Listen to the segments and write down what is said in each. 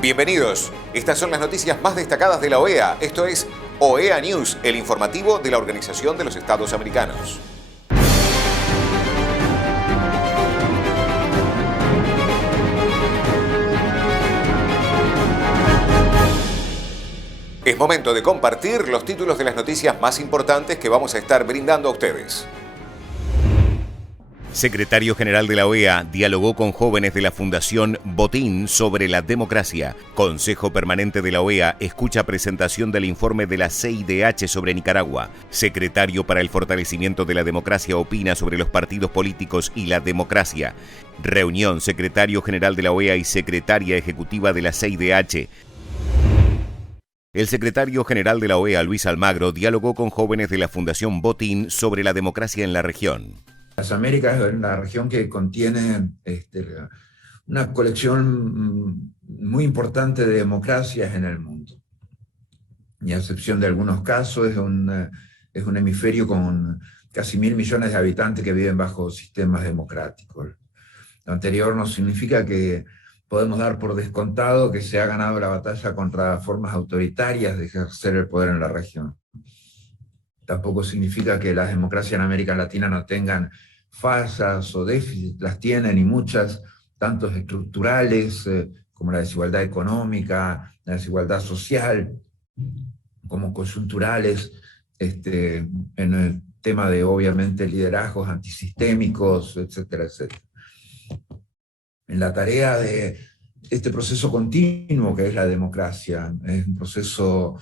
Bienvenidos. Estas son las noticias más destacadas de la OEA. Esto es OEA News, el informativo de la Organización de los Estados Americanos. Es momento de compartir los títulos de las noticias más importantes que vamos a estar brindando a ustedes. Secretario General de la OEA dialogó con jóvenes de la Fundación Botín sobre la democracia. Consejo Permanente de la OEA escucha presentación del informe de la CIDH sobre Nicaragua. Secretario para el Fortalecimiento de la Democracia opina sobre los partidos políticos y la democracia. Reunión Secretario General de la OEA y Secretaria Ejecutiva de la CIDH. El secretario general de la OEA, Luis Almagro, dialogó con jóvenes de la Fundación Botín sobre la democracia en la región. Las Américas es una región que contiene una colección muy importante de democracias en el mundo. Y a excepción de algunos casos, es un hemisferio con casi 1.000 millones de habitantes que viven bajo sistemas democráticos. Lo anterior no significa que podemos dar por descontado que se ha ganado la batalla contra formas autoritarias de ejercer el poder en la región. Tampoco significa que las democracias en América Latina no tengan fallas o déficits, las tienen, y muchas, tanto estructurales como la desigualdad económica, la desigualdad social, como coyunturales, en el tema de, obviamente, liderazgos antisistémicos, etcétera, etcétera. En la tarea de este proceso continuo que es la democracia, es un proceso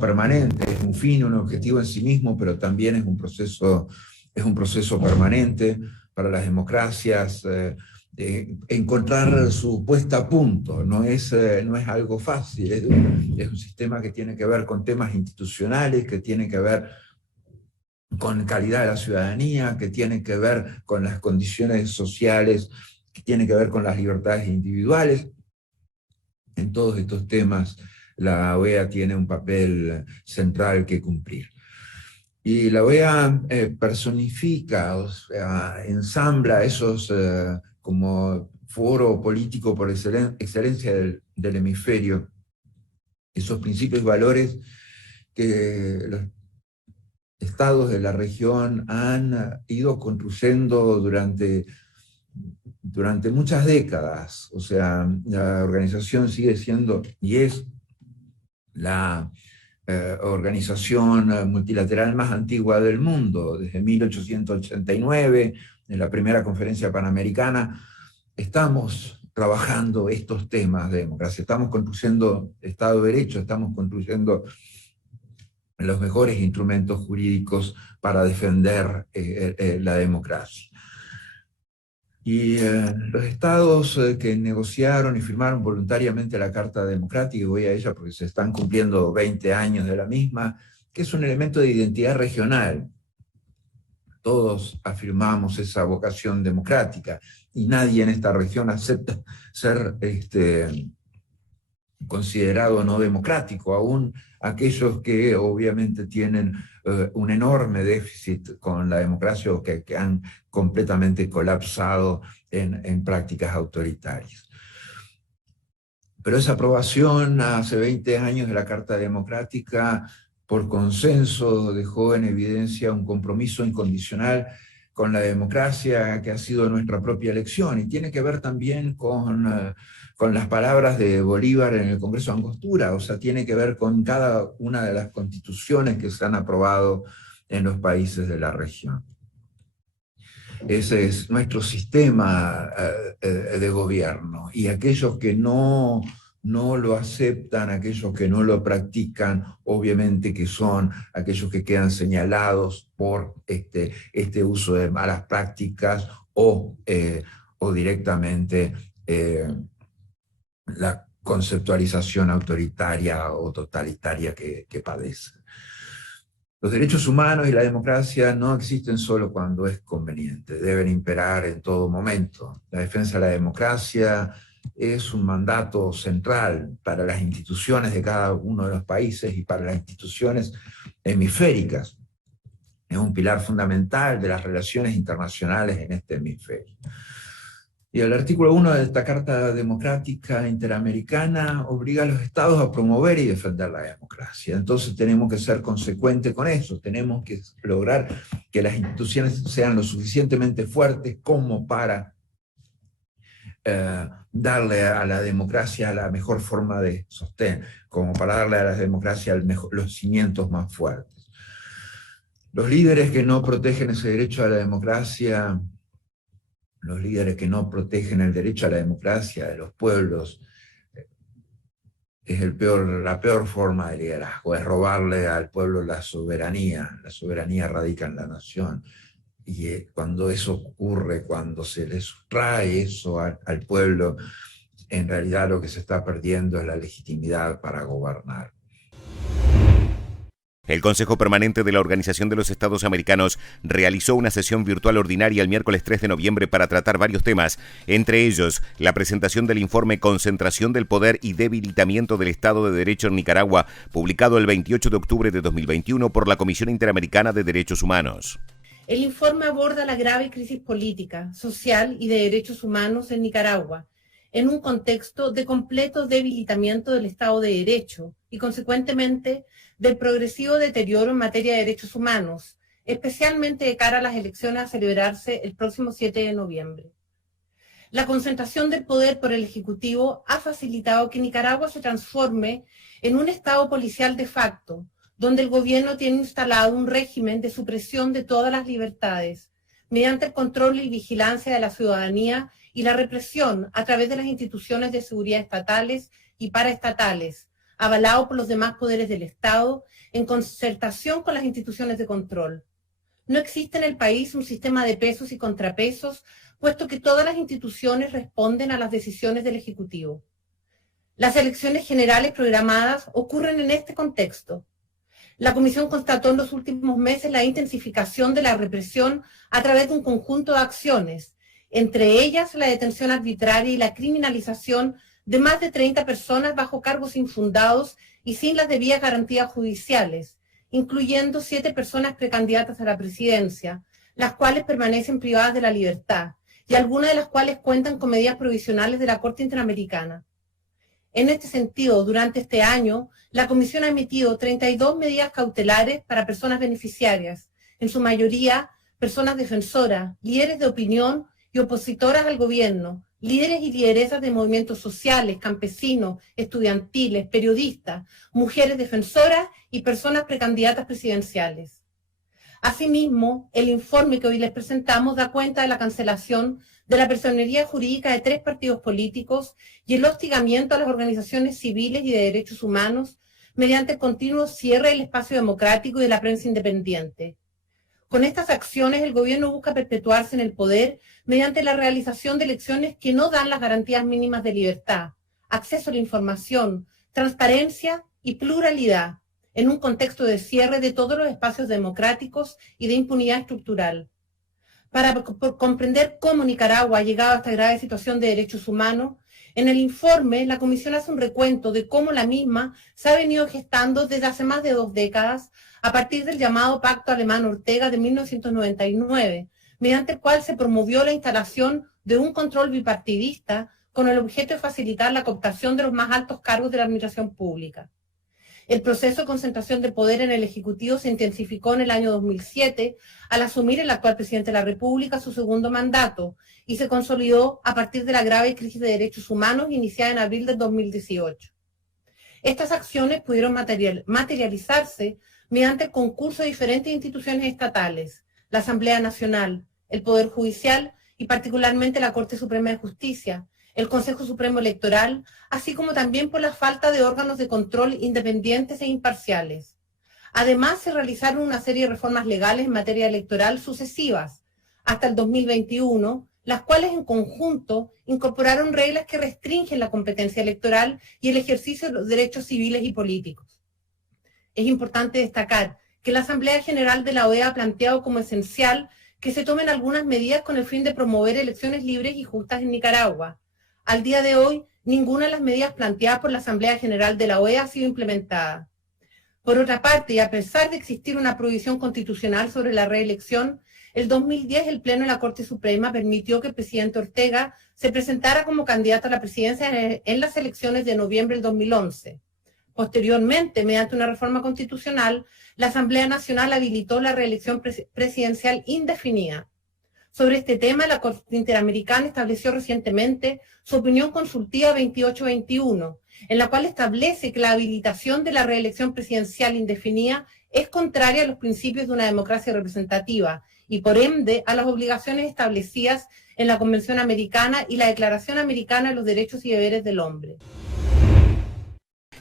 permanente, es un fin, un objetivo en sí mismo, pero también es un proceso permanente para las democracias, encontrar su puesta a punto. No es algo fácil, es un sistema que tiene que ver con temas institucionales, que tiene que ver con calidad de la ciudadanía, que tiene que ver con las condiciones sociales, que tiene que ver con las libertades individuales. En todos estos temas la OEA tiene un papel central que cumplir. Y la OEA personifica, o sea, ensambla esos como foro político por excelencia del hemisferio, esos principios y valores que los estados de la región han ido construyendo durante muchas décadas. O sea, la organización sigue siendo y es la organización multilateral más antigua del mundo. Desde 1889, en la primera conferencia panamericana, estamos trabajando estos temas de democracia, estamos construyendo Estado de Derecho, estamos construyendo los mejores instrumentos jurídicos para defender la democracia. Y los estados que negociaron y firmaron voluntariamente la Carta Democrática, y voy a ella porque se están cumpliendo 20 años de la misma, que es un elemento de identidad regional. Todos afirmamos esa vocación democrática y nadie en esta región acepta ser considerado no democrático, aún aquellos que obviamente tienen un enorme déficit con la democracia o que han completamente colapsado en prácticas autoritarias. Pero esa aprobación hace 20 años de la Carta Democrática, por consenso, dejó en evidencia un compromiso incondicional con la democracia que ha sido nuestra propia elección, y tiene que ver también con las palabras de Bolívar en el Congreso de Angostura, o sea, tiene que ver con cada una de las constituciones que se han aprobado en los países de la región. Ese es nuestro sistema de gobierno, y aquellos que no lo aceptan, aquellos que no lo practican, obviamente que son aquellos que quedan señalados por este uso de malas prácticas o directamente la conceptualización autoritaria o totalitaria que padece. Los derechos humanos y la democracia no existen solo cuando es conveniente, deben imperar en todo momento. La defensa de la democracia es un mandato central para las instituciones de cada uno de los países y para las instituciones hemisféricas. Es un pilar fundamental de las relaciones internacionales en este hemisferio. Y el artículo 1 de esta Carta Democrática Interamericana obliga a los estados a promover y defender la democracia. Entonces tenemos que ser consecuentes con eso, tenemos que lograr que las instituciones sean lo suficientemente fuertes como para darle a la democracia la mejor forma de sostén, como para darle a la democracia los cimientos más fuertes. Los líderes que no protegen ese derecho a la democracia, los líderes que no protegen el derecho a la democracia de los pueblos, es la peor forma de liderazgo, es robarle al pueblo la soberanía radica en la nación. Y cuando eso ocurre, cuando se le sustrae eso al pueblo, en realidad lo que se está perdiendo es la legitimidad para gobernar. El Consejo Permanente de la Organización de los Estados Americanos realizó una sesión virtual ordinaria el miércoles 3 de noviembre para tratar varios temas, entre ellos la presentación del informe Concentración del Poder y Debilitamiento del Estado de Derecho en Nicaragua, publicado el 28 de octubre de 2021 por la Comisión Interamericana de Derechos Humanos. El informe aborda la grave crisis política, social y de derechos humanos en Nicaragua, en un contexto de completo debilitamiento del Estado de Derecho y, consecuentemente, del progresivo deterioro en materia de derechos humanos, especialmente de cara a las elecciones a celebrarse el próximo 7 de noviembre. La concentración del poder por el Ejecutivo ha facilitado que Nicaragua se transforme en un Estado policial de facto, donde el gobierno tiene instalado un régimen de supresión de todas las libertades, mediante el control y vigilancia de la ciudadanía y la represión a través de las instituciones de seguridad estatales y paraestatales, avalado por los demás poderes del Estado, en concertación con las instituciones de control. No existe en el país un sistema de pesos y contrapesos, puesto que todas las instituciones responden a las decisiones del Ejecutivo. Las elecciones generales programadas ocurren en este contexto. La Comisión constató en los últimos meses la intensificación de la represión a través de un conjunto de acciones, entre ellas la detención arbitraria y la criminalización de más de 30 personas bajo cargos infundados y sin las debidas garantías judiciales, incluyendo 7 personas precandidatas a la presidencia, las cuales permanecen privadas de la libertad, y algunas de las cuales cuentan con medidas provisionales de la Corte Interamericana. En este sentido, durante este año, la Comisión ha emitido 32 medidas cautelares para personas beneficiarias, en su mayoría personas defensoras, líderes de opinión y opositoras al gobierno, líderes y lideresas de movimientos sociales, campesinos, estudiantiles, periodistas, mujeres defensoras y personas precandidatas presidenciales. Asimismo, el informe que hoy les presentamos da cuenta de la cancelación de la personería jurídica de 3 partidos políticos y el hostigamiento a las organizaciones civiles y de derechos humanos mediante el continuo cierre del espacio democrático y de la prensa independiente. Con estas acciones, el gobierno busca perpetuarse en el poder mediante la realización de elecciones que no dan las garantías mínimas de libertad, acceso a la información, transparencia y pluralidad, en un contexto de cierre de todos los espacios democráticos y de impunidad estructural. Para comprender cómo Nicaragua ha llegado a esta grave situación de derechos humanos, en el informe la Comisión hace un recuento de cómo la misma se ha venido gestando desde hace más de 2 décadas a partir del llamado Pacto Alemán-Ortega de 1999, mediante el cual se promovió la instalación de un control bipartidista con el objeto de facilitar la cooptación de los más altos cargos de la administración pública. El proceso de concentración de poder en el Ejecutivo se intensificó en el año 2007 al asumir el actual presidente de la República su segundo mandato y se consolidó a partir de la grave crisis de derechos humanos iniciada en abril del 2018. Estas acciones pudieron materializarse mediante el concurso de diferentes instituciones estatales, la Asamblea Nacional, el Poder Judicial y particularmente la Corte Suprema de Justicia, el Consejo Supremo Electoral, así como también por la falta de órganos de control independientes e imparciales. Además, se realizaron una serie de reformas legales en materia electoral sucesivas, hasta el 2021, las cuales en conjunto incorporaron reglas que restringen la competencia electoral y el ejercicio de los derechos civiles y políticos. Es importante destacar que la Asamblea General de la OEA ha planteado como esencial que se tomen algunas medidas con el fin de promover elecciones libres y justas en Nicaragua. Al día de hoy, ninguna de las medidas planteadas por la Asamblea General de la OEA ha sido implementada. Por otra parte, y a pesar de existir una prohibición constitucional sobre la reelección, el 2010 el Pleno de la Corte Suprema permitió que el presidente Ortega se presentara como candidato a la presidencia en las elecciones de noviembre del 2011. Posteriormente, mediante una reforma constitucional, la Asamblea Nacional habilitó la reelección presidencial indefinida. Sobre este tema, la Corte Interamericana estableció recientemente su opinión consultiva 2821, en la cual establece que la habilitación de la reelección presidencial indefinida es contraria a los principios de una democracia representativa y, por ende, a las obligaciones establecidas en la Convención Americana y la Declaración Americana de los Derechos y Deberes del Hombre.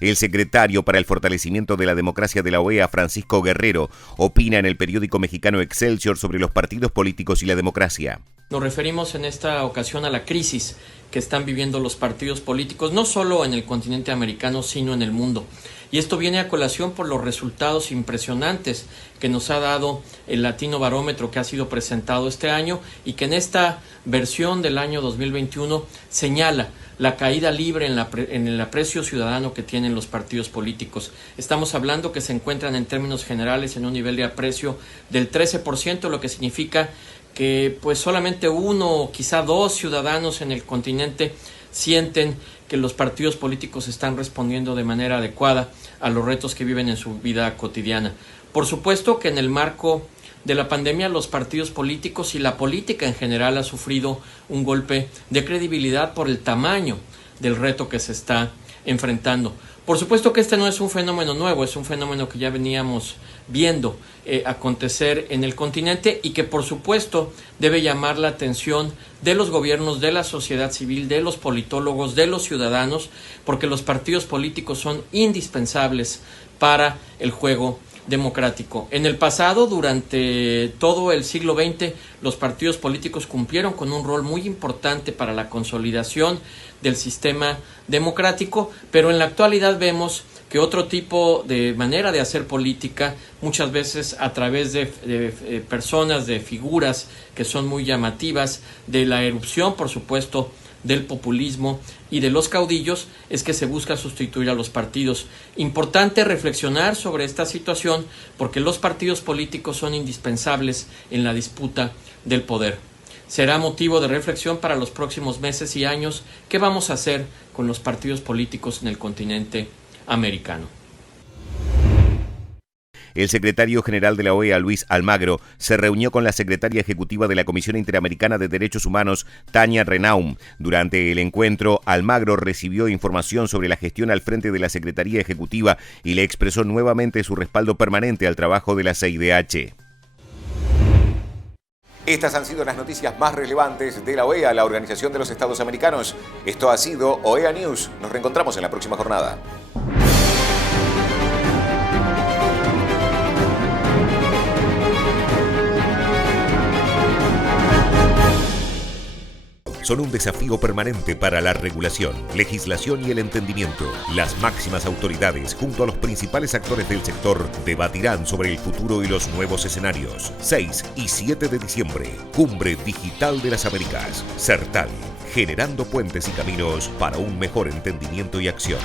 El secretario para el fortalecimiento de la democracia de la OEA, Francisco Guerrero, opina en el periódico mexicano Excelsior sobre los partidos políticos y la democracia. Nos referimos en esta ocasión a la crisis que están viviendo los partidos políticos, no solo en el continente americano, sino en el mundo. Y esto viene a colación por los resultados impresionantes que nos ha dado el Latino Barómetro que ha sido presentado este año y que en esta versión del año 2021 señala la caída libre en el aprecio ciudadano que tienen los partidos políticos. Estamos hablando que se encuentran en términos generales en un nivel de aprecio del 13%, lo que significa que pues solamente 1 o quizá 2 ciudadanos en el continente sienten que los partidos políticos están respondiendo de manera adecuada a los retos que viven en su vida cotidiana. Por supuesto que en el marco de la pandemia los partidos políticos y la política en general ha sufrido un golpe de credibilidad por el tamaño del reto que se está enfrentando. Por supuesto que este no es un fenómeno nuevo, es un fenómeno que ya veníamos viendo acontecer en el continente y que por supuesto debe llamar la atención de los gobiernos, de la sociedad civil, de los politólogos, de los ciudadanos, porque los partidos políticos son indispensables para el juego democrático. En el pasado, durante todo el siglo XX, los partidos políticos cumplieron con un rol muy importante para la consolidación del sistema democrático, pero en la actualidad vemos que otro tipo de manera de hacer política, muchas veces a través de personas, de figuras que son muy llamativas, de la erupción, por supuesto, del populismo y de los caudillos, es que se busca sustituir a los partidos. Importante reflexionar sobre esta situación porque los partidos políticos son indispensables en la disputa del poder. Será motivo de reflexión para los próximos meses y años qué vamos a hacer con los partidos políticos en el continente americano. El secretario general de la OEA, Luis Almagro, se reunió con la secretaria ejecutiva de la Comisión Interamericana de Derechos Humanos, Tania Renaum. Durante el encuentro, Almagro recibió información sobre la gestión al frente de la Secretaría Ejecutiva y le expresó nuevamente su respaldo permanente al trabajo de la CIDH. Estas han sido las noticias más relevantes de la OEA, la Organización de los Estados Americanos. Esto ha sido OEA News. Nos reencontramos en la próxima jornada. Son un desafío permanente para la regulación, legislación y el entendimiento. Las máximas autoridades, junto a los principales actores del sector, debatirán sobre el futuro y los nuevos escenarios. 6 y 7 de diciembre, Cumbre Digital de las Américas. CERTAL, generando puentes y caminos para un mejor entendimiento y acción.